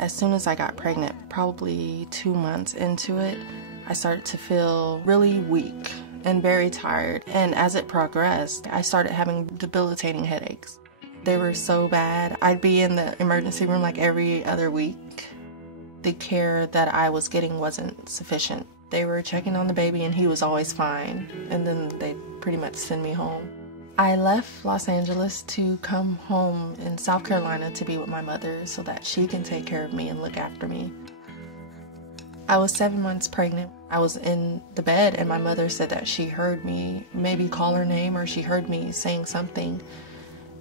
As soon as I got pregnant, probably 2 months into it, I started to feel really weak and very tired. And as it progressed, I started having debilitating headaches. They were so bad. I'd be in the emergency room like every other week. The care that I was getting wasn't sufficient. They were checking on the baby and he was always fine. And then they'd pretty much send me home. I left Los Angeles to come home in South Carolina to be with my mother so that she can take care of me and look after me. I was 7 months pregnant. I was in the bed and my mother said that she heard me maybe call her name, or she heard me saying something,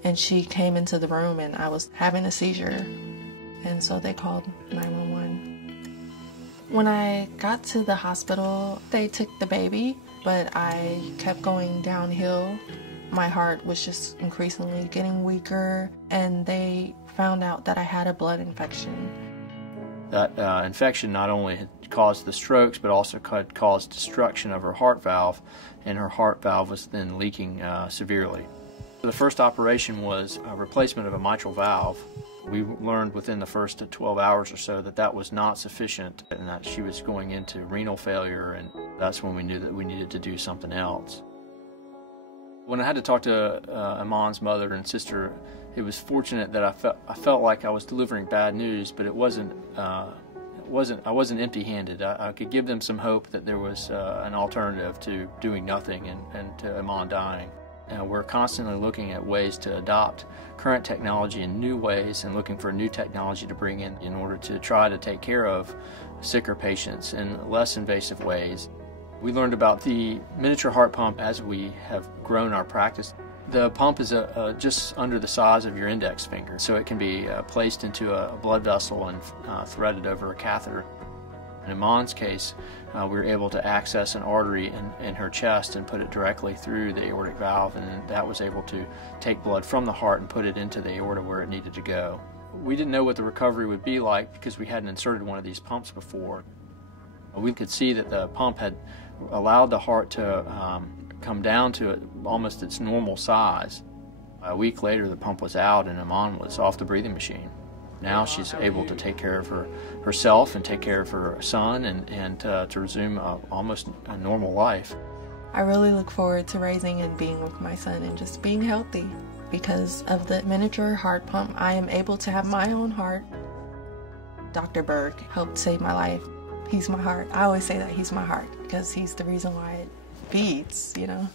and she came into the room and I was having a seizure, and so they called 911. When I got to the hospital, they took the baby, but I kept going downhill. My heart was just increasingly getting weaker, and they found out that I had a blood infection. That infection not only had caused the strokes, but also had caused destruction of her heart valve, and her heart valve was then leaking severely. The first operation was a replacement of a mitral valve. We learned within the first 12 hours or so that that was not sufficient and that she was going into renal failure, and that's when we knew that we needed to do something else. When I had to talk to Iman's mother and sister, it was fortunate that I felt like I was delivering bad news, but I wasn't empty-handed. I could give them some hope that there was an alternative to doing nothing and to Iman dying. We're constantly looking at ways to adopt current technology in new ways and looking for new technology to bring in order to try to take care of sicker patients in less invasive ways. We learned about the miniature heart pump as we have grown our practice. The pump is just under the size of your index finger, so it can be placed into a blood vessel and threaded over a catheter. In Iman's case, we were able to access an artery in her chest and put it directly through the aortic valve, and that was able to take blood from the heart and put it into the aorta where it needed to go. We didn't know what the recovery would be like because we hadn't inserted one of these pumps before. We could see that the pump had allowed the heart to come down to almost its normal size. A week later, the pump was out and Iman was off the breathing machine. Now she's able to take care of herself and take care of her son and to resume almost a normal life. I really look forward to raising and being with my son and just being healthy. Because of the miniature heart pump, I am able to have my own heart. Dr. Berg helped save my life. He's my heart. I always say that he's my heart because he's the reason why it beats, you know.